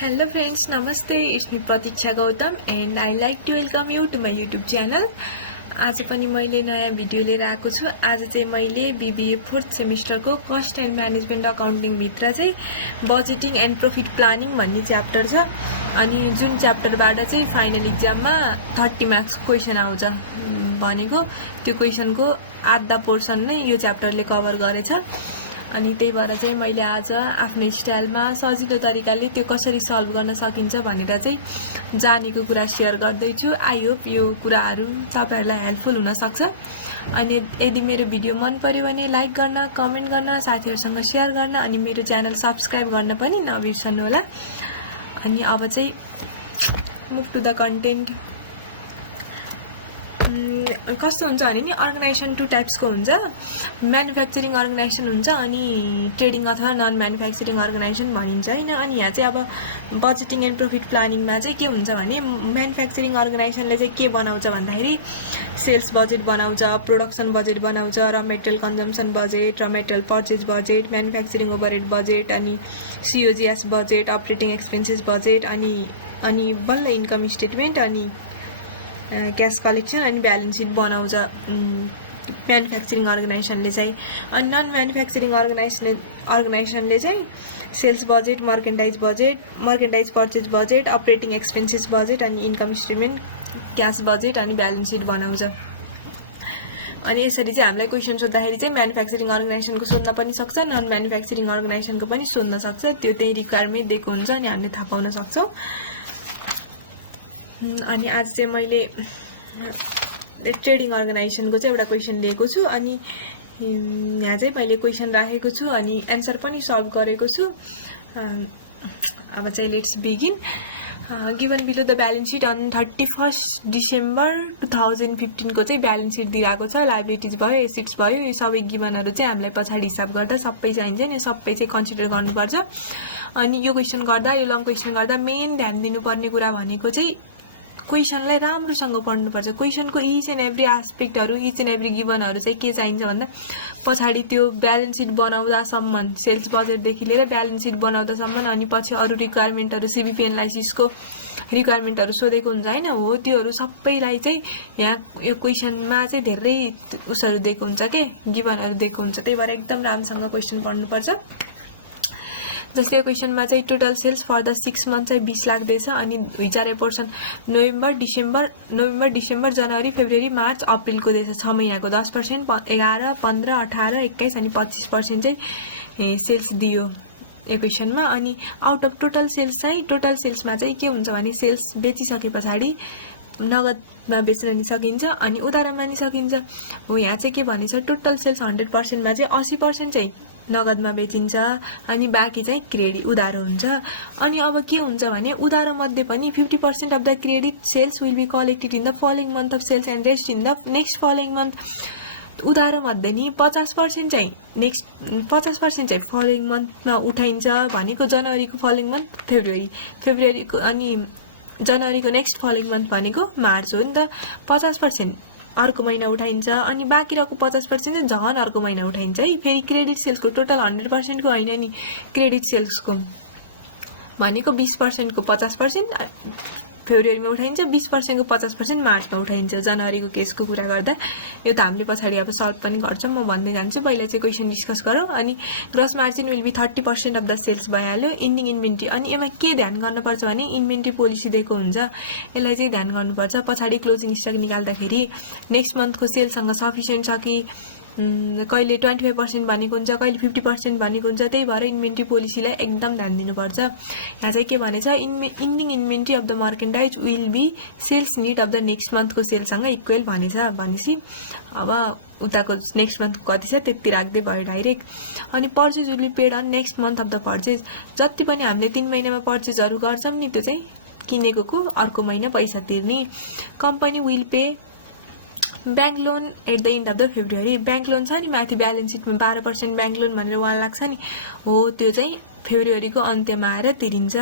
Hello friends, namaste. It's me Pratiksha Gautam and I like to welcome you to my YouTube channel. आज पनि मैले नयाँ video लिएर आएको छु। आज चाहिँ मैले बीबीए 4th सेमिस्टरको कस्ट एन्ड म्यानेजमेन्ट अकाउन्टिङ भित्र चाहिँ बजेटिङ एन्ड प्रॉफिट प्लानिङ भन्ने च्याप्टर छ। अनि जुन च्याप्टरबाट चाहिँ फाइनल एक्जाममा 30 मार्क्स क्वेशन आउँछ भनेको त्यो क्वेशनको आधा पोर्सन नै यो च्याप्टरले कभर गरेछ। अनि त्यही भएर चाहिँ मैले आज आफ्नो स्टाइलमा सजिलो तरिकाले त्यो कसरी सल्भ गर्न सकिन्छ भनेर चाहिँ जानेको कुरा शेयर गर्दै छु। आई होप यो कुराहरू तपाईहरुलाई हेल्पफुल हुन सक्छ। अनि यदि मेरो भिडियो मन पर्यो भने लाइक गर्न, कमेन्ट गर्न, साथीहरुसँग शेयर गर्न अनि मेरो च्यानल सब्स्क्राइब गर्न पनि नबिर्सनु होला। अनि अब चाहिँ मुभ टु द कन्टेन्ट। कस्तो हुन्छ भने नि अर्गनाइजेसन टु टाइप्सको हुन्छ। म्यानुफ्याक्चरिङ अर्गनाइजेसन हुन्छ अनि ट्रेडिङ अथवा नन म्यानुफ्याक्चरिङ अर्गनाइजेसन भनिन्छ हैन। अनि यहाँ चाहिँ अब बजेटिङ एन्ड प्रॉफिट प्लानिङमा चाहिँ के हुन्छ भने म्यानुफ्याक्चरिङ अर्गनाइजेसनले चाहिँ के बनाउँछ भन्दाखेरि सेल्स बजेट बनाउँछ, प्रोडक्सन बजेट बनाउँछ, र मेटेरियल कन्जम्पसन बजेट, र material purchase budget, manufacturing overhead budget, अनि COGS budget, operating expenses budget, अनि बल्ल इन्कम स्टेटमेन्ट, अनि क्याश कलेक्सन अनि ब्यालेन्स सिट बनाउँछ म्यानुफ्याक्चरिङ अर्गनाइजेसनले चाहिँ। अनि नन म्यानुफ्याक्चरिङ अर्गनाइजेसनले चाहिँ sales budget, merchandise purchase budget, operating expenses budget, अनि इन्कम स्टेटमेन्ट, क्याश बजेट अनि ब्यालेन्स सिट बनाउँछ। अनि यसरी चाहिँ हामीलाई क्वेशन सोध्दाखेरि चाहिँ म्यानुफ्याक्चरिङ अर्गनाइजेसनको सोध्न पनि सक्छ, नन म्यानुफ्याक्चरिङ अर्गनाइजेसनको पनि सोध्न सक्छ। त्यो त्यही रिक्वायरमेन्ट दिएको हुन्छ अनि हामीले थाहा पाउन सक्छौँ। अनि आज चाहिँ मैले ट्रेडिङ अर्गनाइजेसनको चाहिँ एउटा क्वेशन लिएको छु। अनि यहाँ चाहिँ मैले क्वेशन राखेको छु अनि एन्सर पनि सल्भ गरेको छु। अब चाहिँ let's begin. Given below the balance sheet on 31 December 2015 को चाहिँ ब्यालेन्स सिट दिएको छ। लायबिलिटिज भयो, एसेट्स भयो, यो सबै गिवनहरु चाहिँ हामीलाई पछाडी हिसाब गर्दा सबै चाहिन्छ नि, सबै चाहिँ कन्सिडर गर्नुपर्छ। अनि यो क्वेशन गर्दा, यो लङ क्वेशन गर्दा मेन ध्यान दिनुपर्ने कुरा भनेको चाहिँ क्वेशनलाई राम्रोसँग पढ्नुपर्छ। क्वेशनको इच एन्ड एभ्री एस्पेक्टहरु, इच एन्ड एभ्री गिवनहरु चाहिँ के चाहिन्छ भन्दा पछाडी त्यो ब्यालेन्स सिट बनाउँदासम्म, सेल्स बजेट देखि लिएर ब्यालेन्स सिट बनाउँदासम्म, अनि पछि अरु रिक्वायरमेन्टहरु सीबीपी एनालाइसिसको रिक्वायरमेन्टहरु सोधेको हुन्छ हैन, हो त्योहरु सबैलाई चाहिँ यहाँ यो क्वेशनमा चाहिँ धेरै उसहरु दिएको हुन्छ के, गिवनहरु दिएको हुन्छ। त्यही भएर एकदम राम्रोसँग क्वेशन पढ्नुपर्छ। जस्तै क्वेशनमा चाहिँ total sales for the 6 month चाहिँ 20 लाख दिएछ। अनि विचार पोर्सन नोभेम्बर, डिसेम्बर, जनवरी, फेब्रुअरी, मार्च, अप्रिलको दिएछ। 6 महिनाको 10%, 11, 15, 18, 21 अनि 25% चाहिँ सेल्स दियो यो क्वेशनमा। अनि आउट अफ टोटल सेल्स चाहिँ, टोटल सेल्समा चाहिँ के हुन्छ भने सेल्स बेचिसके पछाडी नगदमा बेच्न नि सकिन्छ अनि उधारमा नि सकिन्छ। हो यहाँ चाहिँ के भनेछ, टोटल सेल्स 100% मा चाहिँ 80% चाहिँ नगदमा बेचिन्छ अनि बाँकी चाहिँ क्रेडिट उधारो हुन्छ। अनि अब के हुन्छ भने उधारो मध्ये पनि 50% of the credit sales will be collected in the following month of sales and rest in the next following month. उधारो मध्ये नि 50% चाहिँ चाहिँ फलोइङ मन्थमा उठाइन्छ भनेको जनवरीको फलोइङ मन्थ फेब्रुअरीको, अनि जनवरीको नेक्स्ट फलोइङ मन्थ भनेको मार्च हो नि त। 50% अर्को महिना उठाइन्छ अनि बाँकी रहेको 50% चाहिँ झन् अर्को महिना उठाइन्छ है। फेरि क्रेडिट सेल्सको टोटल 100% को हैन नि, क्रेडिट सेल्सको भनेको 20% को 50% फेब्रुअरीमा उठाइन्छ, 20% को 50% मार्चमा उठाइन्छ जनवरीको केसको कुरा गर्दा। यो त हामीले पछाडी अब सल्भ पनि गर्छौं, म भन्दै जान्छु। पहिला चाहिँ क्वेशन डिस्कस गरौँ। अनि gross margin will be 30% of the sales भइहाल्यो। इन्डिङ इन्भेन्ट्री, अनि यसमा के ध्यान गर्नुपर्छ भने इन्भेन्ट्री पोलिसी दिएको हुन्छ, यसलाई चाहिँ ध्यान गर्नुपर्छ। पछाडी क्लोजिङ स्टक निकाल्दाखेरि नेक्स्ट मन्थको सेलसँग सफिसिएन्ट छ कि, कहिले 25% भनेको हुन्छ, कहिले 50% भनेको हुन्छ। त्यही भएर इन्भेन्ट्री पोलिसीलाई एकदम ध्यान दिनुपर्छ। यहाँ चाहिँ के भनेछ, ending inventory of the merchandise will be sales need of the next मन्थको सेलसँग इक्वल भनेछ। भनेपछि अब उताको नेक्स्ट मन्थ कति छ त्यति राख्दै भयो डाइरेक्ट। अनि purchase will be paid on next month of the purchase. जति पनि हामीले 3 महिनामा पर्चेजहरु गर्छौं नि, त्यो चाहिँ किनेको अर्को महिना पैसा तिर्ने। Company will pay bank loan at the end of the February bank loan छ नि माथि ब्यालेन्स सिटमा 12% ब्याङ्क लोन भनेर 1 लाख छ नि हो त्यो चाहिँ फेब्रुअरीको अन्त्यमा आएर तिरिन्छ।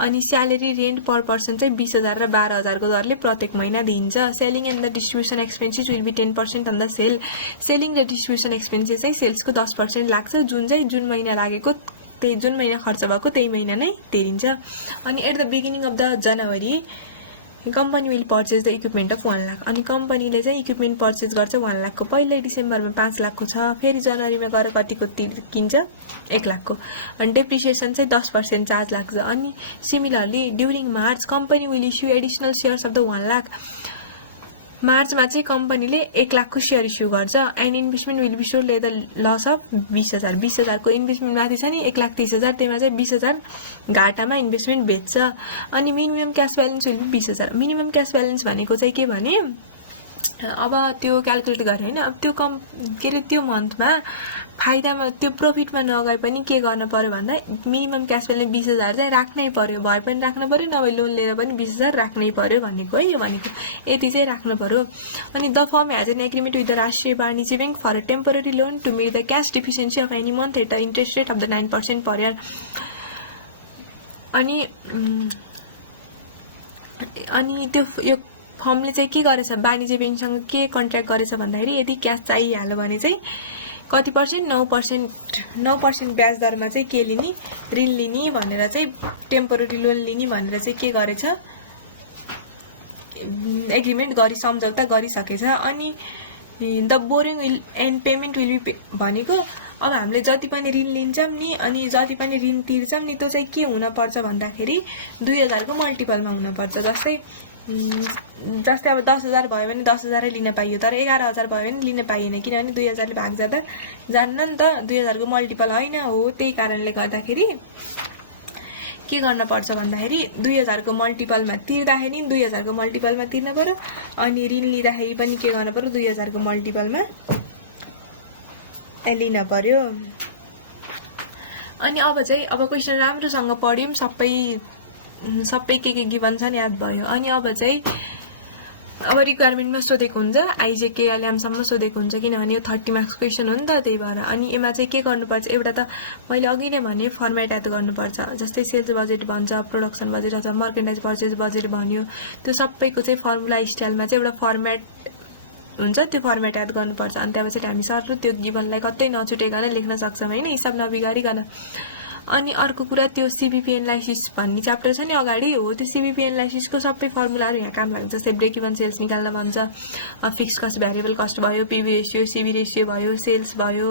अनि स्यालेरी रेन्ट पर पर्सन चाहिँ 20,000 र 12,000 को दरले प्रत्येक महिना दिइन्छ। Selling and the distribution expenses will be 10% on the sale. Selling र डिस्ट्रिब्युसन एक्सपेन्सेस चाहिँ सेल्सको 10% लाग्छ जुन चाहिँ जुन महिना लागेको त्यही जुन महिना खर्च भएको त्यही महिना नै तिरिन्छ। अनि at the beginning of the January company will purchase the equipment of 1 lakh. अनि कम्पनीले चाहिँ इक्विपमेन्ट पर्चेज गर्छ 1 लाखको। पहिल्यै डिसेम्बरमा 5 लाखको छ, फेरि जनवरीमा गएर कतिको किन्छ 1 लाखको। अनि डेप्रिसिएसन चाहिँ 10% चार्ज लाग्छ। अनि similarly during March company will issue additional shares of the 1 lakh. मार्चमा चाहिँ कम्पनीले 1 लाखको सेयर इस्यु गर्छ। And investment will be sold at the loss of 20,000 को इन्भेस्टमेन्ट माथि छ नि 1,30,000 त्यहीमा चाहिँ 20,000 घाटामा इन्भेस्टमेन्ट बेच्छ। अनि minimum cash balance will be 20,000। Minimum cash balance भनेको चाहिँ के भने अब त्यो क्यालकुलेट गरे हैन, अब त्यो के अरे त्यो मन्थमा फाइदामा त्यो प्रफिटमा नगए पनि के गर्न पर्यो भन्दा मिनिमम क्यास ब्यालेन्स 20,000 चाहिँ राख्नै पर्यो, भए पनि राख्नु पर्यो नभए लोन लिएर पनि 20,000 राख्नै पर्यो भनेको है। यो भनेको यति चाहिँ राख्नु पर्यो। अनि the firm has an agreement with the Rastriya Banijya bank for a temporary loan to meet the cash deficiency of any month at the interest rate of the 9% per year. अनि त्यो यो फर्मले चाहिँ के गरेछ वाणिज्य ब्याङ्कसँग के कन्ट्र्याक्ट गरेछ भन्दाखेरि यदि क्यास चाहिहाल्यो भने चाहिँ कति पर्सेन्ट 9% ब्याज दरमा चाहिँ के लिने ऋण लिने भनेर चाहिँ टेम्पोररी लोन लिने भनेर चाहिँ के गरेछ एग्रिमेन्ट गरी सम्झौता गरिसकेछ। अनि the borrowing will and payment will be भनेको अब हामीले जति पनि ऋण लिन्छौँ नि अनि जति पनि ऋण तिर्छौँ नि त्यो चाहिँ के हुनपर्छ भन्दाखेरि 2,000 को मल्टिपलमा हुनपर्छ। जस्तै अब 10,000 भयो भने 10,000 लिन पाइयो, तर 11,000 भयो भने लिन पाइएन किनभने 2,000 ले भाग जाँदा जान्न नि त, 2,000 को मल्टिपल होइन हो। त्यही कारणले गर्दाखेरि के गर्न पर्छ भन्दाखेरि 2,000 को मल्टिपलमा तिर्दाखेरि 2,000 को मल्टिपलमा तिर्न पर्यो। अनि ऋण लिँदाखेरि पनि के गर्न पर्यो 2,000 को मल्टिपलमा लिन पर्यो। अनि अब क्वेसन राम्रोसँग पढ्यौं, सबै के गिभन छ नि याद भयो। अनि अब चाहिँ अब रिक्वायरमेन्टमा सोधेको हुन्छ आइजेके ल्याम्सम्म सोधेको हुन्छ किनभने यो 30 मार्क्स क्वेसन हो नि त, त्यही भएर। अनि यसमा चाहिँ के गर्नुपर्छ एउटा त मैले अघि नै भने फर्मेट याद गर्नुपर्छ। जस्तै सेल्स बजेट भन्छ, प्रोडक्सन बजेट अथवा मर्केन्डाइज पर्चेज बजेट भन्यो, त्यो सबैको चाहिँ फर्मुला स्टाइलमा चाहिँ एउटा फर्मेट हुन्छ, त्यो फर्मेट याद गर्नुपर्छ। अनि त्यसपछि हामी सरले त्यो गिभनलाई कतै नछुटेकन लेख्न सक्छौँ हैन, हिसाब नबिगारिकन। अनि अर्को कुरा त्यो सीबीपी एनालाइसिस भन्ने च्याप्टर छ नि अगाडि हो, त्यो सीबीपी एनालाइसिसको सबै फर्मुलाहरू यहाँ काम लाग्छ। जस्तै ब्रेक इभन सेल्स निकाल्न भन्छ, फिक्स कस्ट भ्यारिएबल कस्ट भयो, पीवी रेशियो सीबी रेशियो भयो, सेल्स भयो,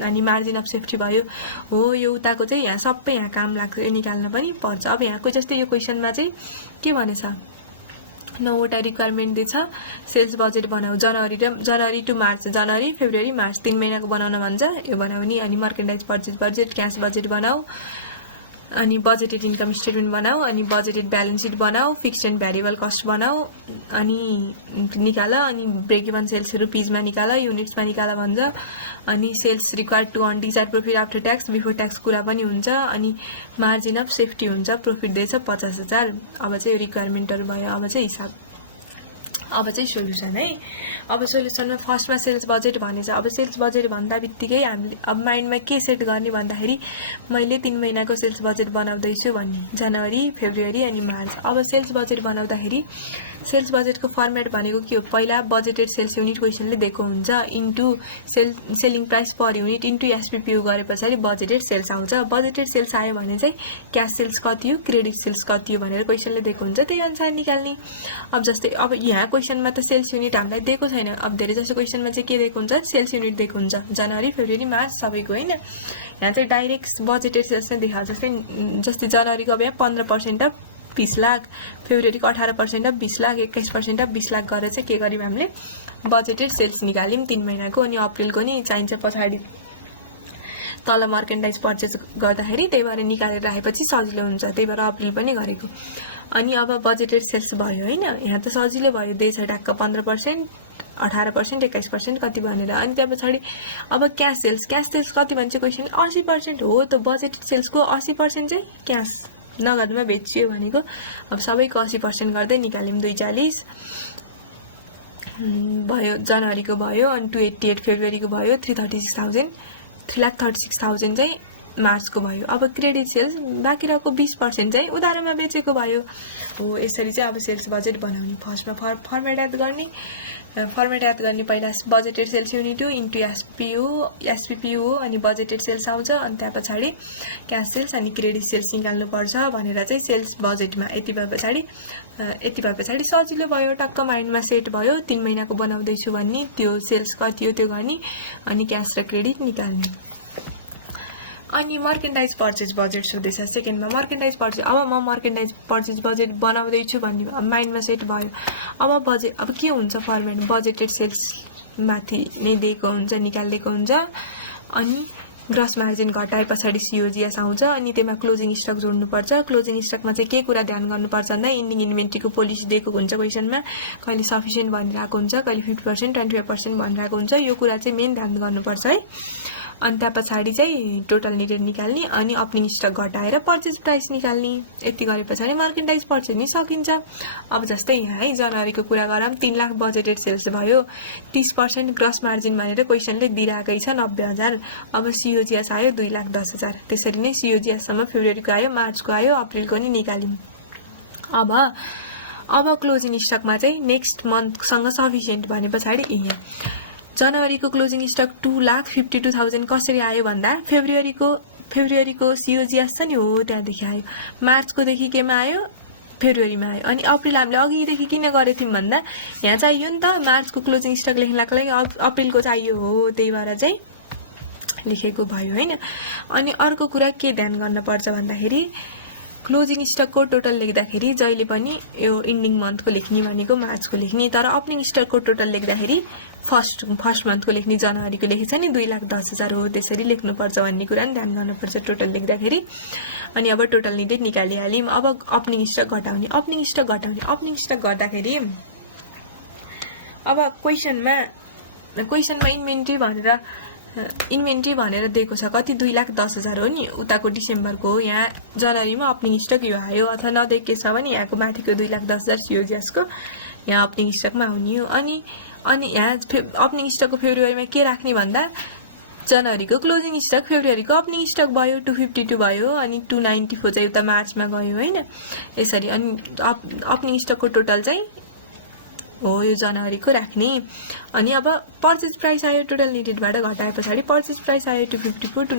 अनि मार्जिन अफ सेफ्टी भयो हो। यो उताको चाहिँ यहाँ सबै यहाँ काम लाग्छ, यो निकाल्न पनि पर्छ। अब यहाँको जस्तै यो क्वेसनमा चाहिँ के भनेछ 9वटा रिक्वायरमेन्ट दिएछ। सेल्स बजेट बनाऊ जनवरी टु मार्च, जनवरी फेब्रुअरी मार्च 3 महिनाको बनाउन भन्छ, यो बनाउने। अनि merchandise purchase budget cash budget बनाऊ, अनि बजेटेड इन्कम स्टेटमेन्ट बनाऊ, अनि बजेटेड ब्यालेन्स सिट बनाऊ, फिक्स्ड एन्ड भ्यारिएबल कस्ट बनाऊ, अनि निकाल। अनि ब्रेक इभन सेल्स रुपिजमा निकाल, युनिट्समा निकाल भन्छ। अनि sales required to earn desired profit after tax before tax कुरा पनि हुन्छ। अनि मार्जिन अफ सेफ्टी हुन्छ, प्रॉफिट दिएछ 50,000। अब चाहिँ रिक्वायरमेन्टहरु भयो। अब चाहिँ हिसाब, अब चाहिँ सोल्युसन है। अब सोल्युसनमा फर्स्टमा सेल्स बजेट भनेछ। अब सेल्स बजेट भन्दा बित्तिकै हामीले अब माइन्डमा के सेट गर्ने भन्दाखेरि मैले 3 महिनाको सेल्स बजेट बनाउँदैछु भन्ने, जनवरी फेब्रुअरी अनि मार्च। अब सेल्स बजेट बनाउँदाखेरि सेल्स बजेटको फर्मेट भनेको के हो, पहिला बजेटेड सेल्स युनिट क्वेसनले दिएको हुन्छ into selling price per unit into SPPU गरे पछाडि बजेटेड सेल्स आउँछ। बजेटेड सेल्स आयो भने चाहिँ क्याश सेल्स कति हो, क्रेडिट सेल्स कति हो भनेर क्वेसनले दिएको हुन्छ, त्यही अनुसार निकाल्ने। अब जस्तै अब यहाँ क्वेसनमा त सेल्स युनिट हामीलाई दिएको छैन, अब धेरै जस्तो क्वेसनमा चाहिँ के दिएको हुन्छ सेल्स युनिट दिएको हुन्छ, जनवरी फेब्रुअरी मार्च सबैको हैन। यहाँ चाहिँ डाइरेक्ट बजेटेड सेल्स नै देखाउँछ। जस्तै जनवरीको अब यहाँ 15% अफ 20 लाख, फेब्रुअरीको 18% अफ 20 लाख, 21% अफ 20 लाख गरेर चाहिँ के गर्यौं हामीले बजेटेड सेल्स निकाल्यौं 3 महिनाको। अनि अप्रिलको नि चाहिन्छ पछाडि तल मर्केन्डाइज पर्चेज गर्दाखेरि, त्यही भएर निकालेर राखेपछि सजिलो हुन्छ, त्यही भएर अप्रिल पनि गरेको। अनि अब बजेटेड सेल्स भयो हैन, यहाँ त सजिलो भयो, दिएछ ट्याक्क 15%, 18%, 21% कति भनेर। अनि त्यहाँ पछाडि अब क्याश सेल्स कति भन्छ क्वेसन 80% हो, त बजेटेड सेल्सको 80% चाहिँ क्याश नगदमा बेचियो भनेको। अब सबैको 80% गर्दै निकाल्यौं 240। भयो, जनवरीको भयो, अनि 288 फेब्रुअरीको भयो, 3,36,000 चाहिँ मार्चको भयो। अब क्रेडिट सेल्स बाँकी रहेको 20% चाहिँ उधारोमा बेचेको भयो हो। यसरी चाहिँ अब सेल्स बजेट बनाउने। फर्स्टमा फर्मेट याद गर्ने पहिला बजेटेड सेल्स युनिट हो इन्टु एसपिपी हो, अनि बजेटेड सेल्स आउँछ, अनि त्यहाँ पछाडि क्यास सेल्स अनि क्रेडिट सेल्स निकाल्नुपर्छ भनेर चाहिँ सेल्स बजेटमा यति भए पछाडि सजिलो भयो, टक्क माइन्डमा सेट भयो। 3 महिनाको बनाउँदैछु भन्ने, त्यो सेल्स कति हो त्यो गर्ने, अनि क्यास र क्रेडिट निकाल्ने। अनि मर्केन्डाइज पर्चेज बजेट सोध्दैछ सेकेन्डमा। मर्केन्डाइज पर्चेज, अब म मर्केन्डाइज पर्चेज बजेट बनाउँदैछु भन्ने माइन्डमा सेट भयो। अब के हुन्छ फर्मेट, बजेटेड सेल्स माथि नै दिएको हुन्छ, निकालिदिएको हुन्छ, अनि ग्रस मार्जिन घटाए पछाडि सिओजिएस आउँछ, अनि त्यसमा क्लोजिङ स्टक जोड्नुपर्छ। क्लोजिङ स्टकमा चाहिँ के कुरा ध्यान गर्नुपर्छ भन्दा इन्डिङ इन्भेन्ट्रीको पोलिसी दिएको हुन्छ क्वेसनमा, कहिले सफिसियन्ट भनिरहेको हुन्छ, कहिले 50% 25% भनिरहेको हुन्छ। यो कुरा चाहिँ मेन ध्यान गर्नुपर्छ है। अनि त्यहाँ पछाडि चाहिँ टोटल निडेड निकाल्ने, अनि ओपनिङ स्टक घटाएर पर्चेज प्राइस निकाल्ने। यति गरे पछाडि मर्केन्डाइज पर्चेज नि सकिन्छ। अब जस्तै यहाँ है जनवरीको कुरा गरौँ, 3 लाख बजेटेड सेल्स भयो, 30% ग्रस मार्जिन भनेर क्वेसनले दिइरहेकै छ 90,000। अब सिओजिएस आयो 2,10,000। त्यसरी नै सिओजिएससम्म फेब्रुअरीको आयो, मार्चको आयो, अप्रिलको नि निकाल्यौँ। अब क्लोजिङ स्टकमा चाहिँ नेक्स्ट मन्थसँग सफिसियन्ट भने पछाडि यहाँ जनवरीको क्लोजिङ स्टक 2,52,000 कसरी आयो भन्दा फेब्रुअरीको सिओजिएस छ नि हो त्यहाँदेखि आयो, मार्चकोदेखि केमा आयो, फेब्रुअरीमा आयो। अनि अप्रिल हामीले अघिदेखि किन गरेको थियौँ भन्दा यहाँ चाहियो नि त मार्चको क्लोजिङ स्टक लेख्नको लागि अप्रिलको चाहियो हो, त्यही भएर चाहिँ लेखेको भयो होइन। अनि अर्को कुरा के ध्यान गर्नुपर्छ भन्दाखेरि क्लोजिङ स्टकको टोटल लेख्दाखेरि जहिले पनि यो इन्डिङ मन्थको लेख्ने भनेको मार्चको लेख्ने, तर ओपनिङ स्टकको टोटल लेख्दाखेरि फर्स्ट मन्थको लेख्ने, जनवरीको लेखेछ नि 2,10,000 हो, त्यसरी लेख्नुपर्छ भन्ने कुरा नि ध्यान गर्नुपर्छ टोटल लेख्दाखेरि। अनि अब टोटल निडेड निकालिहाल्यौँ। अब ओपनिङ स्टक घटाउँदाखेरि अब क्वेसनमा इन्भेन्ट्री भनेर दिएको छ कति, 2,10,000 हो नि, उताको डिसेम्बरको हो। यहाँ जनवरीमा ओपनिङ स्टक यो आयो, अथवा नदेखेको छ भने यहाँको माथिको 2,10,000 सिओजिएसको यहाँ ओपनिङ स्टकमा आउने हो। अनि यहाँ ओपनिङ स्टकको फेब्रुअरीमा के राख्ने भन्दा जनवरीको क्लोजिङ स्टक फेब्रुअरीको ओपनिङ स्टक भयो 252 भयो, अनि 294 चाहिँ उता मार्चमा गयो होइन, यसरी। अनि ओपनिङ स्टकको टोटल चाहिँ हो यो जनवरीको राख्ने। अनि अब पर्चेज प्राइस आयो टोटल निडेडबाट घटाए पछाडि पर्चेज प्राइस आयो 252 to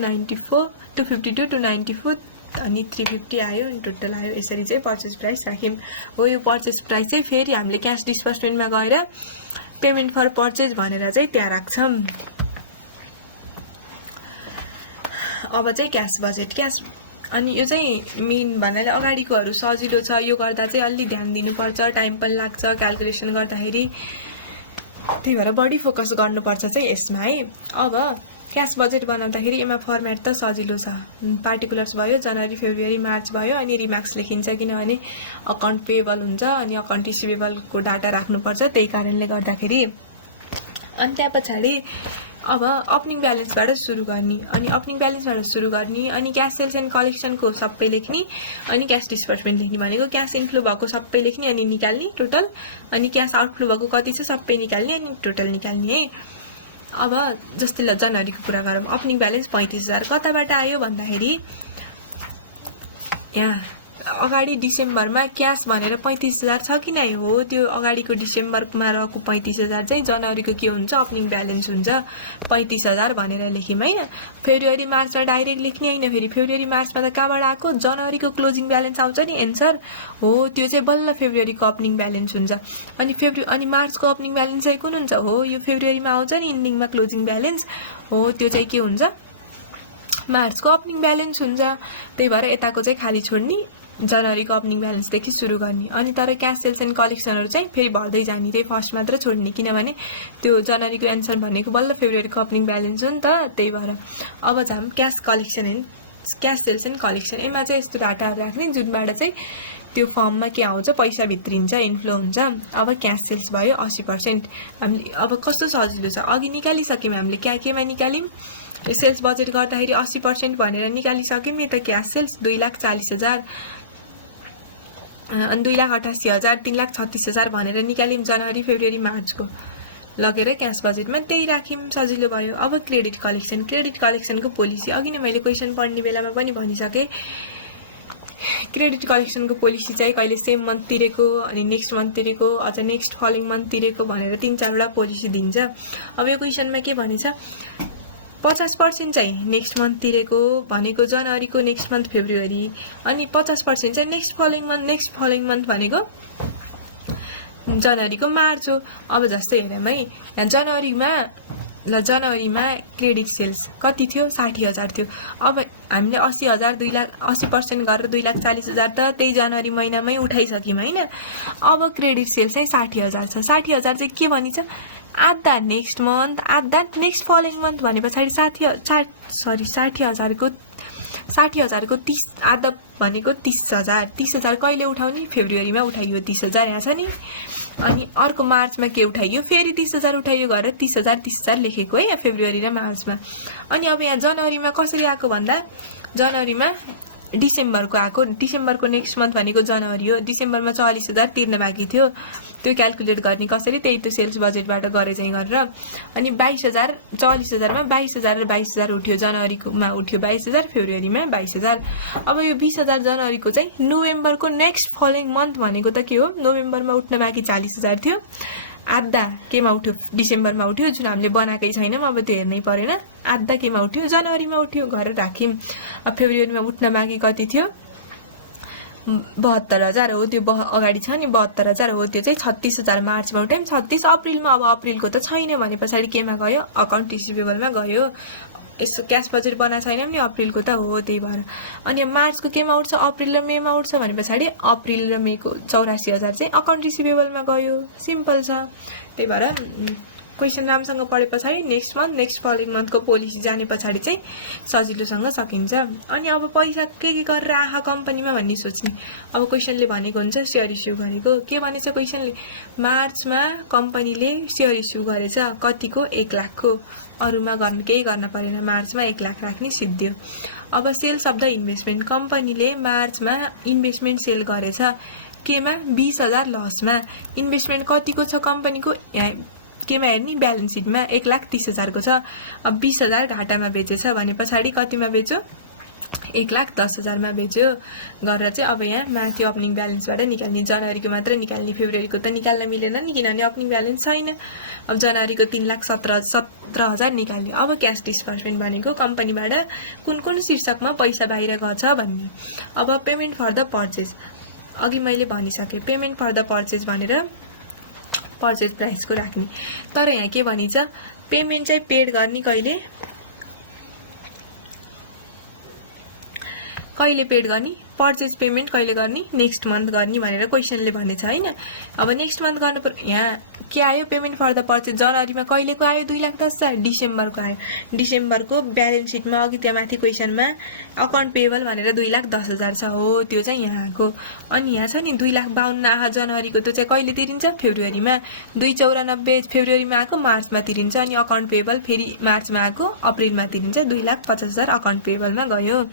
94 अनि 350 आयो, अनि टोटल आयो। यसरी चाहिँ पर्चेज प्राइस राख्यौँ हो। यो पर्चेज प्राइस चाहिँ फेरि हामीले क्यास डिस्बर्समेन्टमा गएर पेमेन्ट फर पर्चेज भनेर चाहिँ त्यहाँ राख्छौँ। अब चाहिँ क्यास बजेट अनि यो चाहिँ मेन भन्नाले अगाडिकोहरू सजिलो छ, यो गर्दा चाहिँ अलि ध्यान दिनुपर्छ, टाइम पनि लाग्छ क्याल्कुलेसन गर्दाखेरि, त्यही भएर बढी फोकस गर्नुपर्छ चाहिँ यसमा है। अब क्यास बजेट बनाउँदाखेरि यसमा फर्मेट त सजिलो छ, पार्टिकुलर्स भयो, जनवरी फेब्रुअरी मार्च भयो, अनि रिमार्क्स लेखिन्छ किनभने अकाउन्ट पेएबल हुन्छ, अनि अकाउन्ट रिसिभेबलको डाटा राख्नुपर्छ, त्यही कारणले गर्दाखेरि। अनि त्यहाँ पछाडि अब ओपनिङ ब्यालेन्सबाट सुरु गर्ने, अनि क्यास सेल्स एन्ड कलेक्सनको सबै लेख्ने, अनि क्यास डिस्बर्समेन्ट लेख्ने भनेको क्यास इन्फ्लो भएको सबै लेख्ने अनि निकाल्ने टोटल, अनि क्यास आउटफ्लो भएको कति छ सबै निकाल्ने अनि टोटल निकाल्ने है। अब जस्तै ल जनवरीको कुरा गरौँ, ओपनिङ ब्यालेन्स 35,000 कताबाट आयो भन्दाखेरि यहाँ अगाडि डिसेम्बरमा क्यास भनेर 35,000 छ कि नै हो, त्यो अगाडिको डिसेम्बरमा रहेको 35,000 चाहिँ जनवरीको के हुन्छ ओपनिङ ब्यालेन्स हुन्छ 35,000 भनेर लेख्यौँ होइन। फेब्रुअरी मार्चमा डाइरेक्ट लेख्ने होइन, फेरि फेब्रुअरी मार्चमा त कहाँबाट आएको, जनवरीको क्लोजिङ ब्यालेन्स आउँछ नि एन्सर हो, त्यो चाहिँ बल्ल फेब्रुअरीको ओपनिङ ब्यालेन्स हुन्छ। अनि मार्चको ओपनिङ ब्यालेन्स चाहिँ कुन हुन्छ हो, यो फेब्रुअरीमा आउँछ नि इन्डिङमा क्लोजिङ ब्यालेन्स हो, त्यो चाहिँ के हुन्छ मार्चको ओपनिङ ब्यालेन्स हुन्छ। त्यही भएर यताको चाहिँ खाली छोड्ने, जनवरीको ओपनिङ ब्यालेन्सदेखि सुरु गर्ने। अनि तर क्यास सेल्स एन्ड कलेक्सनहरू चाहिँ फेरि भर्दै जाने, त्यही फर्स्ट मात्र छोड्ने, किनभने त्यो जनवरीको एन्सर भनेको बल्ल फेब्रुअरीको ओपनिङ ब्यालेन्स हो नि त, त्यही भएर। अब जाम क्यास सेल्स एन्ड कलेक्सन, यसमा चाहिँ यस्तो डाटाहरू राख्ने जुनबाट चाहिँ त्यो फर्ममा के आउँछ, पैसा भित्रिन्छ, इन्फ्लो हुन्छ। अब क्यास सेल्स भयो 80%। हामीले अब कस्तो सजिलो छ, अघि निकालिसक्यौँ हामीले, केमा निकाल्यौँ, सेल्स बजेट गर्दाखेरि 80% भनेर निकालिसक्यौँ नि त। क्यास सेल्स 2,40,000 अनि 2,88,000 3,36,000 भनेर निकाल्यौँ जनवरी फेब्रुअरी मार्चको लगेर क्यास बजेटमा, त्यही राख्यौँ, सजिलो भयो। अब क्रेडिट कलेक्सनको पोलिसी अघि नै मैले क्वेसन पढ्ने बेलामा पनि भनिसकेँ। क्रेडिट कलेक्सनको पोलिसी चाहिँ कहिले सेम मन्थ तिरेको, अनि नेक्स्ट मन्थ तिरेको, अझ नेक्स्ट फलोइङ मन्थ तिरेको भनेर 3-4वटा पोलिसी दिन्छ। अब यो क्वेसनमा के भनेछ, 50% चाहिँ नेक्स्ट मन्थ तिरेको भनेको जनवरीको नेक्स्ट मन्थ फेब्रुअरी, अनि 50% चाहिँ नेक्स्ट फलोइङ मन्थ भनेको जनवरीको मार्च हो। अब जस्तै हेरौँ है, यहाँ जनवरीमा क्रेडिट सेल्स कति थियो, 60,000 थियो। अब हामीले 80,000 80% गरेर 2,40,000 त त्यही जनवरी महिनामै उठाइसक्यौँ होइन। अब क्रेडिट सेल्स चाहिँ 60,000 छ। 60,000 चाहिँ के भनिन्छ, आधा नेक्स्ट मन्थ आधा नेक्स्ट फलोइङ मन्थ भने पछाडि 60,000को 30 आधा भनेको 30,000। 30,000 कहिले उठाउने, फेब्रुअरीमा उठाइयो 30,000 यहाँ छ नि। अनि अर्को मार्चमा के उठाइयो, फेरि 30,000 उठाइयो गरेर 30,000 लेखेको है फेब्रुअरी र मार्चमा। अनि अब यहाँ जनवरीमा कसरी आएको भन्दा, जनवरीमा डिसेम्बरको आएको, डिसेम्बरको नेक्स्ट मन्थ भनेको जनवरी हो। डिसेम्बरमा 40,000 तिर्न बाँकी थियो, त्यो क्यालकुलेट गर्ने कसरी, त्यही त्यो सेल्स बजेटबाट गरे चाहिँ गरेर। अनि 22,000 40,000मा 22,000 र 22,000 उठ्यो, जनवरीमा उठ्यो 22,000, फेब्रुअरीमा 22,000। अब यो 20,000 जनवरीको चाहिँ नोभेम्बरको नेक्स्ट फलोइङ मन्थ भनेको त के हो, नोभेम्बरमा उठ्न बाँकी 40,000 थियो, आधा केमा उठ्यो, डिसेम्बरमा उठ्यो, जुन हामीले बनाएकै छैनौँ, अब त्यो हेर्नै परेन। आधा केमा उठ्यो, जनवरीमा उठ्यो, गरेर राख्यौँ। अब फेब्रुअरीमा उठ्न बाँकी कति थियो, 72,000 हो, त्यो अगाडि छ नि 72,000 हो, त्यो चाहिँ 36,000 मार्चमा उठायौँ। 36 अप्रिलमा, अब अप्रिलको त छैन भने पछाडि केमा गयो, अकाउन्ट रिसिभेबलमा गयो। यसो क्यास बजेट बनाएको छैनौँ नि, अप्रिलको त हो, त्यही भएर। अनि मार्चको केमा उठ्छ, अप्रिल र मेमा उठ्छ भने पछाडि अप्रिल र मेको 84,000 चाहिँ अकाउन्ट रिसिभेबलमा गयो, सिम्पल छ। त्यही भएर क्वेसन राम्रोसँग पढे पछाडि नेक्स्ट फलोइङ मन्थको पोलिसी जाने पछाडि चाहिँ सजिलोसँग सकिन्छ। अनि अब पैसा के गरेर आहा कम्पनीमा भन्ने सोच्ने। अब क्वेसनले भनेको हुन्छ सेयर इस्यु गरेको, के भनेछ क्वेसनले, मार्चमा कम्पनीले सेयर इस्यु गरेछ, कतिको, 1 लाखको, अरूमा केही गर्न परेन, मार्चमा 1 लाख राख्ने सिद्धियो। अब सेल्स अफ द इन्भेस्टमेन्ट, कम्पनीले मार्चमा इन्भेस्टमेन्ट सेल गरेछ, केमा, 20,000 लसमा। इन्भेस्टमेन्ट कतिको छ कम्पनीको, यहाँ केमा हेर्ने, ब्यालेन्स सिटमा 1,30,000 को छ। अब 20,000 घाटामा बेचेछ भने पछाडि कतिमा बेच्यो, 1,10,000 मा बेच्यो गरेर चाहिँ अब यहाँ माथि ओपनिङ ब्यालेन्सबाट निकाल्ने, जनवरीको मात्र निकाल्ने, फेब्रुअरीको त निकाल्न मिलेन नि किनभने ओपनिङ ब्यालेन्स छैन। अब जनवरीको 3,17,000 निकाल्यो। अब क्यास डिस्बर्समेन्ट भनेको कम्पनीबाट कुन शीर्षकमा पैसा बाहिर गछ भन्ने। अब पेमेन्ट फर द पर्चेज, अघि मैले भनिसकेँ, पेमेन्ट फर द पर्चेज भनेर पर्चेज प्राइसको राख्ने। तर यहाँ के भनिन्छ, पेमेन्ट चाहिँ पेड गर्ने कहिले पेड गर्ने, पर्चेज पेमेन्ट कहिले गर्ने, नेक्स्ट मन्थ गर्ने भनेर क्वेसनले भनेछ हैन। अब नेक्स्ट मन्थ गर्नु पर्यो, यहाँ के आयो, पेमेन्ट फर द पर्चेज जनवरीमा कहिलेको आयो, 2,10,000 डिसेम्बरको आयो। डिसेम्बरको ब्यालेन्स सिटमा अघि त्यहाँ माथि क्वेसनमा अकाउन्ट पेबल भनेर 2,10,000 छ, हो त्यो चाहिँ यहाँको। अनि यहाँ छ नि 2,52,000 आहा जनवरीको, त्यो चाहिँ कहिले तिरिन्छ, फेब्रुअरीमा। 2,94,000 फेब्रुअरीमा आएको, मार्चमा तिरिन्छ। अनि अकाउन्ट पेबल फेरि मार्चमा आएको, अप्रिलमा तिरिन्छ, 2,50,000 अकाउन्ट पेबलमा गयो।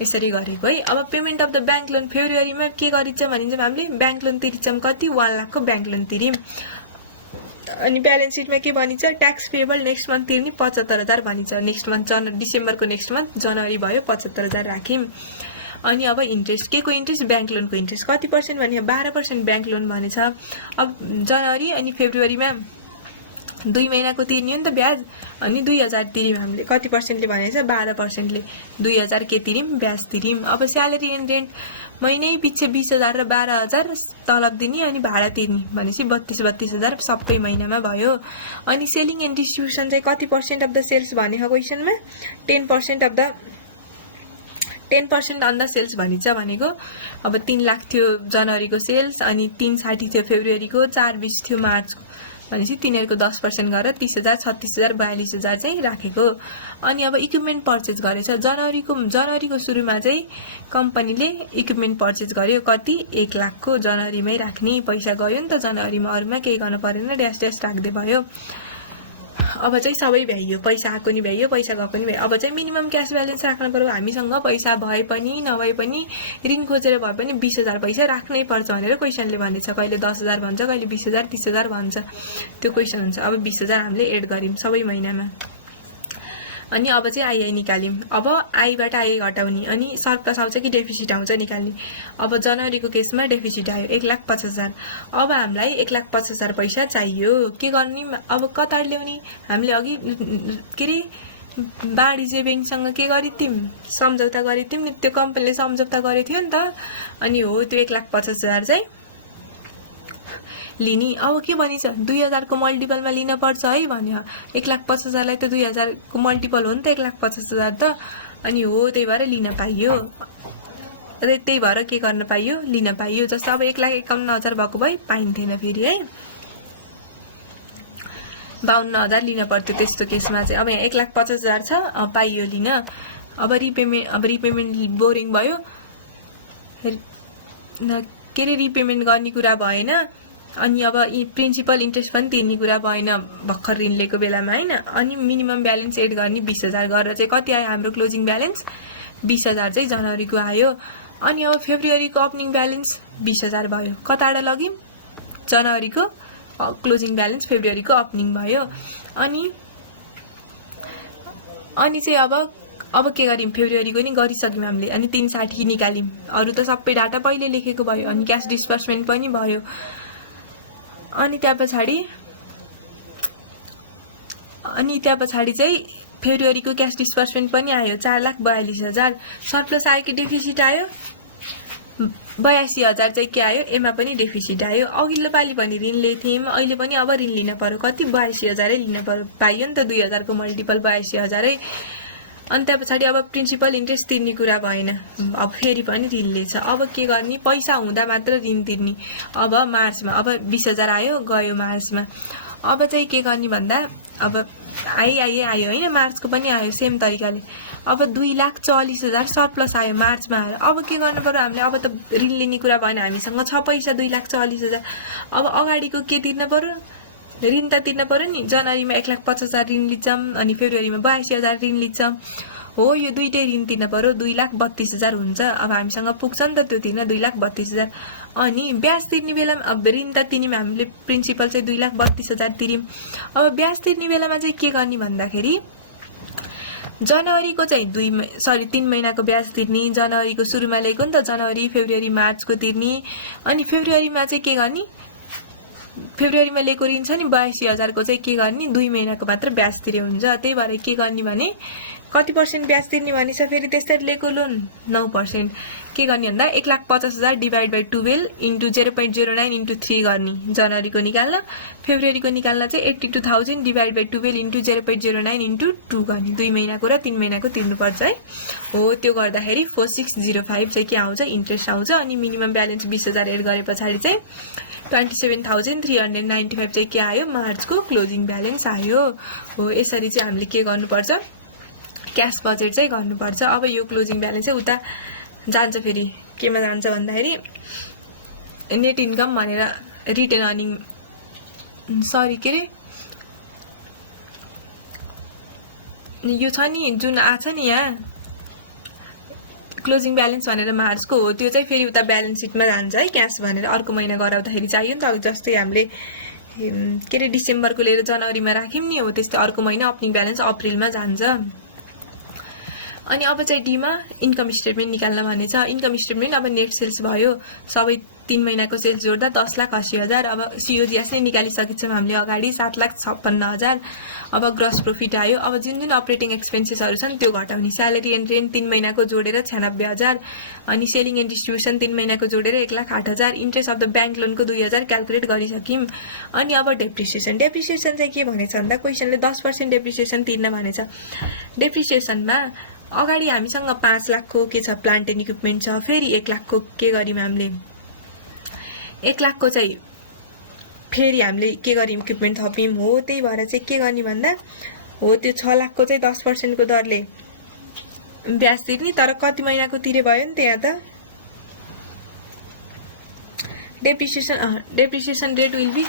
यसरी गरेको है। अब payment of the bank loan, फेब्रुअरीमा के गरिन्छ भनिन्छ हामीले, ब्याङ्क लोन तिरिन्छौँ कति, 1 लाखको ब्याङ्क लोन तिर्यौँ। अनि ब्यालेन्स सिटमा के भनिन्छ, ट्याक्स पेबल नेक्स्ट मन्थ तिर्ने 75,000 भनिन्छ। नेक्स्ट मन्थ डिसेम्बरको नेक्स्ट मन्थ जनवरी भयो, 75,000 राख्यौँ। अनि अब इन्ट्रेस्ट, के को इन्ट्रेस्ट, ब्याङ्क लोनको इन्ट्रेस्ट कति पर्सेन्ट भने 12% ब्याङ्क लोन भनेछ। अब जनवरी अनि फेब्रुअरीमा 2 महिनाको तिर्ने हो नि त ब्याज, अनि 2,000 तिर्यौँ हामीले, कति पर्सेन्टले भनेछ, 12%ले 2,000 के तिर्यौँ, ब्याज तिर्यौँ। अब स्यालेरी एन्ड रेन्ट महिनै पछि 20,000 र 12,000 तलब दिने अनि भाडा तिर्ने भनेपछि 32,000 सबै महिनामा भयो। अनि सेलिङ एन्ड डिस्ट्रिब्युसन चाहिँ कति पर्सेन्ट अफ द सेल्स भनेको क्वेसनमा, 10% अन द सेल्स भनिन्छ भनेको। अब 3 लाख थियो जनवरीको सेल्स, अनि 360 थियो फेब्रुअरीको, 420 थियो मार्चको भनेपछि तिनीहरूको 10% गरेर 30,000 36,000 42,000 चाहिँ राखेको। अनि अब इक्विपमेन्ट पर्चेज गरेछ जनवरीको सुरुमा चाहिँ कम्पनीले इक्विपमेन्ट पर्चेज गर्यो, कति, 1 लाखको, जनवरीमै राख्ने पैसा गयो नि त जनवरीमा, अरूमा केही गर्नु परेन, ड्यास ड्यास राख्दै भयो। अब चाहिँ सबै भ्याइयो, पैसा आएको नि भ्याइयो, पैसा गएको नि भ्याइयो। अब चाहिँ मिनिमम क्यास ब्यालेन्स राख्नु पर्यो। हामीसँग पैसा भए पनि नभए पनि ऋण खोजेर भए पनि 20,000 पैसा राख्नै पर्छ भनेर क्वेसनले भनेछ। कहिले 10,000 भन्छ, कहिले 20,000, 30,000 भन्छ, त्यो क्वेसन हुन्छ। अब 20,000 हामीले एड गर्यौँ सबै महिनामा। अनि अब चाहिँ आइआई निकाल्यौँ। अब आईबाट आइआई घटाउने, अनि सरप्लस आउँछ कि डेफिसिट आउँछ निकाल्ने। अब जनवरीको केसमा डेफिसिट आयो 1,50,000। अब हामीलाई 1,50,000 पैसा चाहियो। के गर्ने, अब कता ल्याउने? हामीले अघि के अरे वाणिज्य ब्याङ्कसँग के गरेको थियौँ, सम्झौता गरेको थियौँ नि, त्यो कम्पनीले सम्झौता गरेको थियो नि त। अनि हो त्यो 1,50,000 चाहिँ लिने। अब के भनिन्छ, 2,000 को मल्टिपलमा लिन पर्छ है भन्यो। 1,50,000लाई त 2,000 को मल्टिपल हो नि त 1,50,000 त। अनि हो त्यही भएर लिन पाइयो, त्यही भएर के गर्न पाइयो, लिन पाइयो। जस्तो अब 1,51,000 भएको भए पाइन्थेन फेरि है, 52,000 लिन पर्थ्यो त्यस्तो केसमा चाहिँ। अब यहाँ 1,50,000 छ, पाइयो लिन। अब रिपेमेन्ट बोरिङ भयो, के अरे रिपेमेन्ट गर्ने कुरा भएन। अनि अब प्रिन्सिपल इन्ट्रेस्ट पनि तिर्ने कुरा भएन भर्खर ऋण लिएको बेलामा होइन। अनि मिनिमम ब्यालेन्स एड गर्ने 20,000 गरेर चाहिँ कति आयो हाम्रो क्लोजिङ ब्यालेन्स, 20,000 चाहिँ जनवरीको आयो। अनि अब फेब्रुअरीको ओपनिङ ब्यालेन्स 20,000 भयो। कताबाट लग्यौँ, जनवरीको क्लोजिङ ब्यालेन्स फेब्रुअरीको ओपनिङ भयो। अनि चाहिँ अब के गर्यौँ, फेब्रुअरीको नि गरिसक्यौँ हामीले। अनि 360 निकाल्यौँ। अरू त सबै डाटा पहिले लेखेको भयो। अनि क्यास डिस्बर्समेन्ट पनि भयो। अनि त्यहाँ पछाडि चाहिँ फेब्रुअरीको क्यास डिस्बर्समेन्ट पनि आयो 4,42,000। सरप्लस आयो कि डेफिसिट आयो, 82,000 चाहिँ के आयो, एमा पनि डेफिसिट आयो। अघिल्लो पालि पनि ऋण लिएको थियौँ, अहिले पनि अब ऋण लिन पर्यो। कति, 82,000 लिन पर्यो। पाइयो नि त 2,000 को मल्टिपल 82,000। अनि त्यहाँ पछाडि अब प्रिन्सिपल इन्ट्रेस्ट तिर्ने कुरा भएन। अब फेरि पनि ऋण लिएछ। अब के गर्ने, पैसा हुँदा मात्र ऋण तिर्ने। अब मार्चमा अब 20,000 आयो, गयो मार्चमा। अब चाहिँ के गर्ने भन्दा, अब आयो होइन, मार्चको पनि आयो सेम तरिकाले। अब 2,40,000 सरप्लस आयो मार्चमा आएर। अब के गर्नु पर्यो हामीले, अब त ऋण लिने कुरा भएन, हामीसँग छ पैसा 2,40,000। अब अगाडिको के तिर्न पर्यो, ऋण त तिर्न पर्यो नि। जनवरीमा 1,50,000 ऋण लिन्छौँ, अनि फेब्रुअरीमा 82,000 ऋण लिन्छौँ। हो यो दुइटै ऋण तिर्न पर्यो, 2,32,000 हुन्छ। अब हामीसँग पुग्छ नि त त्यो तिर्न 2,32,000। अनि ब्याज तिर्ने बेलामा, अब ऋण त तिर्यौँ हामीले, प्रिन्सिपल चाहिँ 2,32,000 तिर्यौँ। अब ब्याज तिर्ने बेलामा चाहिँ के गर्ने भन्दाखेरि, जनवरीको चाहिँ 3 महिनाको ब्याज तिर्ने। जनवरीको सुरुमा ल्याएको नि त, जनवरी फेब्रुअरी मार्चको तिर्ने। अनि फेब्रुअरीमा चाहिँ के गर्ने, फेब्रुअरीमा लिएको ऋण छ नि 82,000 को चाहिँ के गर्ने, 2 महिनाको मात्र ब्याज तिरे हुन्छ। त्यही भएर के गर्ने भने, कति पर्सेन्ट ब्याज तिर्ने भनिन्छ फेरि त्यसरी लिएको लोन, 9%। के गर्ने भन्दा 1,50,000 डिभाइड बाई 12 इन्टु 0.09 इन्टु 3 गर्ने जनवरीको निकाल्न। फेब्रुअरीको निकाल्न चाहिँ 82,000 डिभाइड बाई 12 इन्टु 0.09 इन्टु 2 गर्ने। 2 महिनाको र 3 महिनाको तिर्नुपर्छ है। हो त्यो गर्दाखेरि 4605 चाहिँ के आउँछ, इन्ट्रेस्ट आउँछ। अनि मिनिमम ब्यालेन्स 20,000 एड गरे पछाडि चाहिँ 27,395 चाहिँ के आयो, मार्चको क्लोजिङ ब्यालेन्स आयो। हो यसरी चाहिँ हामीले के गर्नुपर्छ, क्यास बजेट चाहिँ गर्नुपर्छ। अब यो क्लोजिङ ब्यालेन्स चाहिँ उता जान्छ, फेरि केमा जान्छ भन्दाखेरि नेट इन्कम भनेर रिटेन अर्निङ, सरी के अरे यो छ नि जुन आछ नि यहाँ क्लोजिङ ब्यालेन्स भनेर मार्चको, हो त्यो चाहिँ फेरि उता ब्यालेन्स सिटमा जान्छ है, क्यास भनेर अर्को महिना गराउँदाखेरि चाहियो नि त। जस्तै हामीले के अरे डिसेम्बरको लिएर जनवरीमा राख्यौँ नि, हो त्यस्तै अर्को महिना ओपनिङ ब्यालेन्स अप्रिलमा जान्छ। अनि अब चाहिँ डीमा इन्कम स्टेटमेन्ट निकाल्न भनेछ। इन्कम स्टेटमेन्ट अब नेट सेल्स भयो, सबै 3 महिनाको सेल्स जोड्दा 10,80,000। अब सिओजिएस नै निकालिसकेको छौँ हामीले अगाडि, 7,56,000। अब ग्रस प्रॉफिट आयो। अब जुन अपरेटिङ एक्सपेन्सेसहरू छन् त्यो घटाउने। स्यालेरी एन्ड रेन्ट 3 महिनाको जोडेर 96,000। अनि सेलिङ एन्ड डिस्ट्रिब्युसन 3 महिनाको जोडेर 1,08,000। इन्ट्रेस्ट अफ द ब्याङ्क लोनको 2,000 क्यालकुलेट गरिसक्यौँ। अनि अब डेप्रिसिएसन चाहिँ के भनेछ भन्दा, क्वेसनले 10% डेप्रिसिएसन तिर्न भनेछ। डेप्रिसिएसनमा अगाडि हामीसँग 5 लाखको के छ, प्लान्ट एन्ड इक्विपमेन्ट छ। फेरि 1 लाखको के गर्यौँ हामीले, 1 लाखको चाहिँ फेरि हामीले के गर्यौँ, इक्विपमेन्ट थप्यौँ। हो त्यही भएर चाहिँ के गर्ने भन्दा, हो त्यो 6 लाखको चाहिँ 10% को दरले ब्याज तिर्ने। तर कति महिनाको तिरे भयो नि त, यहाँ त depreciation rate will be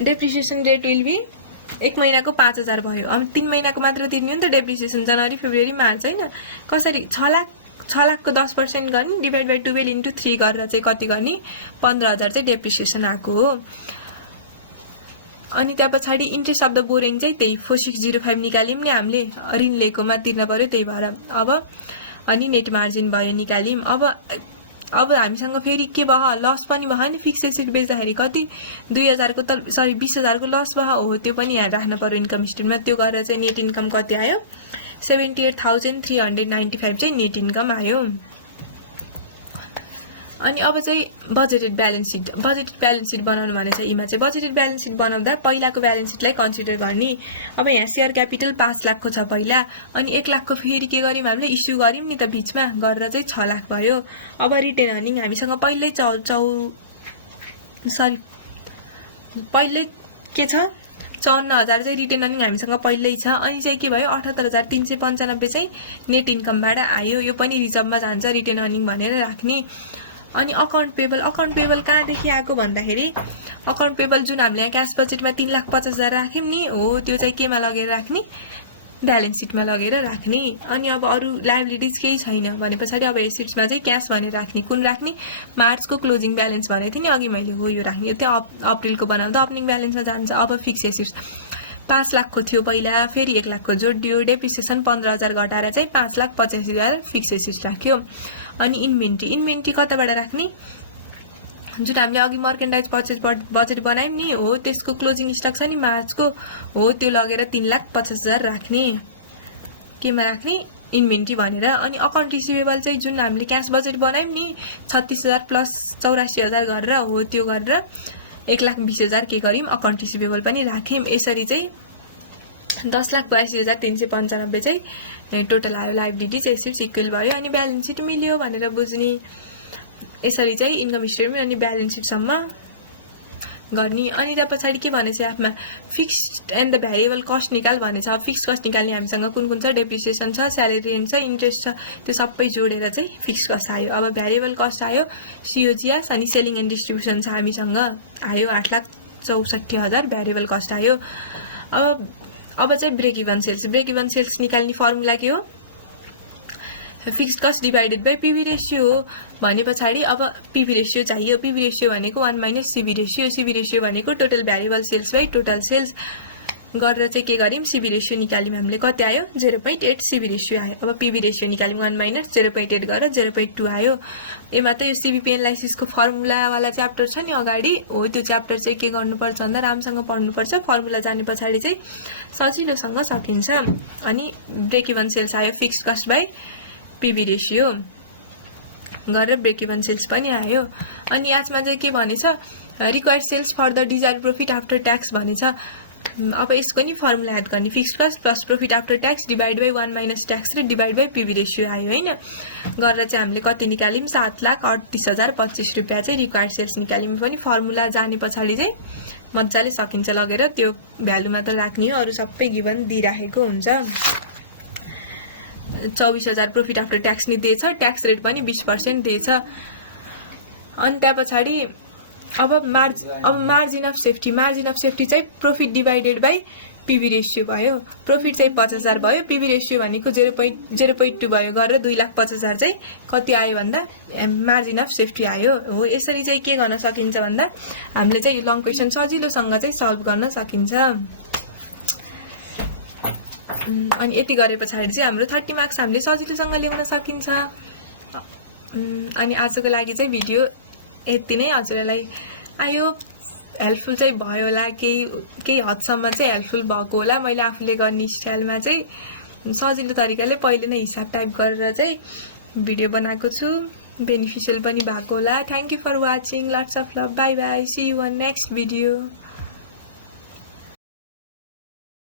depreciation rate will be 1 महिनाको 5000 भयो। अब 3 महिनाको मात्र तिर्ने हो नि त डेप्रिसिएसन, जनवरी फेब्रुअरी मार्च हैन। कसरी 6 लाखको 10% गर्ने डिभाइड बाइ 12 इन्टु 3 गरेर चाहिँ कति गर्ने 15000 चाहिँ डेप्रिसिएसन आएको हो। अनि त्यहाँ पछाडि इन्ट्रेस्ट अफ द बोरिङ चाहिँ त्यही 4605 निकाल्यौँ नि हामीले, ऋण लिएकोमा तिर्न पर्यो त्यही भएर। अब अनि नेट मार्जिन भयो निकाल्यौँ। अब हामीसँग फेरि के भयो, लस पनि भयो नि, फिक्स एसेट बेच्दाखेरि कति 2000 को 20000 को लस भयो हो, त्यो पनि यहाँ राख्न पर्यो इन्कम स्टेटमेन्टमा। त्यो गरेर चाहिँ नेट इन्कम कति आयो 78,395 चाहिँ नेट इन्कम आयो। अनि अब चाहिँ बजेटेड ब्यालेन्स सिट बनाउनु भनेछ यीमा चाहिँ। बजेटेड ब्यालेन्स सिट बनाउँदा पहिलाको ब्यालेन्स सिटलाई कन्सिडर गर्ने। अब यहाँ सेयर क्यापिटल 5 लाखको छ पहिला, अनि 1 लाखको फेरि के गर्यौँ हामीले इस्यु गर्यौँ नि त बीचमा, गरेर चाहिँ 6 लाख भयो। अब रिटेन अर्निङ हामीसँग पहिल्यै पहिल्यै के छ 54000 चाहिँ रिटेन अर्निङ हामीसँग पहिल्यै छ। अनि चाहिँ के भयो 78395 चाहिँ नेट इन्कमबाट आयो। यो पनि रिजर्भमा जान्छ रिटेन अर्निङ भनेर राख्ने। अनि अकाउन्ट पेबल कहाँदेखि आएको भन्दाखेरि अकाउन्ट पेबल जुन हामीले यहाँ क्यास बजेटमा 3,50,000 राख्यौँ नि हो, त्यो चाहिँ केमा लगेर राख्ने ब्यालेन्स सिटमा लगेर राख्ने। अनि अब अरू लायबिलिटिज केही छैन भने पछाडि अब एसेट्समा चाहिँ क्यास भनेर राख्ने। कुन राख्ने मार्चको क्लोजिङ ब्यालेन्स भनेको थिएँ नि अघि मैले, हो यो राख्ने। त्यो अप्रिलको बनाउँदा ओपनिङ ब्यालेन्समा जान्छ। अब फिक्स एसेट्स 5 लाखको थियो पहिला, फेरि 1 लाखको जोडियो, डेप्रिसिएसन 15000 घटाएर चाहिँ 5,85,000 फिक्स एसेट्स राख्यो। अनि इन्भेन्ट्री कताबाट राख्ने, जुन हामीले अघि मर्केन्डाइज पर्चेज बजेट बनायौँ नि हो, त्यसको क्लोजिङ स्टक छ नि मार्चको हो, त्यो लगेर 3,50,000 राख्ने। केमा राख्ने इन्भेन्ट्री भनेर। अनि अकाउन्ट रिसिभेबल चाहिँ जुन हामीले क्यास बजेट बनायौँ नि 36,000 प्लस 84,000 गरेर हो, त्यो गरेर 1,20,000 के गर्यौँ अकाउन्ट रिसिभेबल पनि राख्यौँ। यसरी चाहिँ 10,82,395 चाहिँ टोटल आयो। लायबिलिटिज एसेट्स इक्वल भयो। अनि ब्यालेन्स सिट मिल्यो भनेर बुझ्ने। यसरी चाहिँ इन्कम स्टेटमेन्ट अनि ब्यालेन्स सिटसम्म गर्ने। अनि त्यहाँ पछाडि के भनेछ आफमा fixed and the variable cost निकाल भनेछ। फिक्स्ड कस्ट निकाल्ने हामीसँग कुन छ, डेप्रिसिएसन छ, स्यालेरी रेन्ट छ, इन्ट्रेस्ट छ, त्यो सबै जोडेर चाहिँ फिक्स्ड कस्ट आयो। अब भ्यारिएबल कस्ट आयो सिओजिएस, अनि सेलिङ एन्ड डिस्ट्रिब्युसन छ हामीसँग आयो 8,64,000 भ्यारिएबल कस्ट आयो। अब चाहिँ ब्रेक इभन सेल्स निकाल्ने फर्मुला के हो, fixed cost divided by PV ratio हो भने पछाडि अब पीवी रेशियो चाहियो। पीवी रेशियो भनेको 1 माइनस सीबी रेशियो भनेको total variable sales by total sales गरेर चाहिँ के गर्यौँ सीबी रेशियो निकाल्यौँ हामीले। कति आयो 0.8 सीबी रेशियो आयो। अब पीवी रेशियो निकाल्यौँ 1 माइनस 0.8 गरेर 0.2 आयो। यसमा त यो सीबीपी एनालाइसिसको फर्मुलावाला च्याप्टर छ नि अगाडि हो, त्यो च्याप्टर चाहिँ के गर्नुपर्छ भन्दा राम्रोसँग पढ्नुपर्छ। फर्मुला जाने पछाडि चाहिँ सजिलोसँग सकिन्छ। अनि ब्रेक इभन सेल्स आयो fixed cost by PV ratio गरेर ब्रेक इभन सेल्स पनि आयो। अनि याजमा चाहिँ के भनेछ required sales for the desire profit after tax भनेछ। अब यसको नि फर्मुला एड गर्ने fixed cost plus profit after tax divide by 1 minus tax र डिभाइड बाई पीवी रेशियो आयो हैन। गरेर चाहिँ हामीले कति निकाल्यौँ 7,38,025 रुपियाँ चाहिँ रिक्वायर्ड सेल्स निकाल्यौँ। पनि फर्मुला जाने पछाडि चाहिँ मजाले सकिन्छ लगेर त्यो भ्यालु मात्र राख्ने हो, अरू सबै गिभन दिइराखेको हुन्छ। 24,000 प्रॉफिट आफ्टर ट्याक्स नि दिएछ, ट्याक्स रेट पनि 20% दिएछ। अनि त्यहाँ पछाडि अब मार्जिन अफ सेफ्टी चाहिँ profit divided by PV ratio भयो। प्रॉफिट चाहिँ 50,000 भयो, पीवी रेशियो भनेको 0.2 भयो गरेर 2,50,000 चाहिँ कति आयो भन्दा मार्जिन अफ सेफ्टी आयो हो। यसरी चाहिँ के गर्न सकिन्छ भन्दा हामीले चाहिँ लङ क्वेसन सजिलोसँग चाहिँ सल्भ गर्न सकिन्छ। अनि यति गरे पछाडि चाहिँ हाम्रो 30 मार्क्स हामीले सजिलोसँग ल्याउन सकिन्छ। अनि आजको लागि चाहिँ भिडियो यति नै। हजुरलाई आयो हेल्पफुल चाहिँ भयो होला, केही हदसम्म चाहिँ हेल्पफुल भएको होला। मैले आफूले गर्ने स्टाइलमा चाहिँ सजिलो तरिकाले पहिले नै हिसाब टाइप गरेर चाहिँ भिडियो बनाएको छु, बेनिफिसियल पनि भएको होला। Thank you for watching, lots of love, bye bye, see you on next video.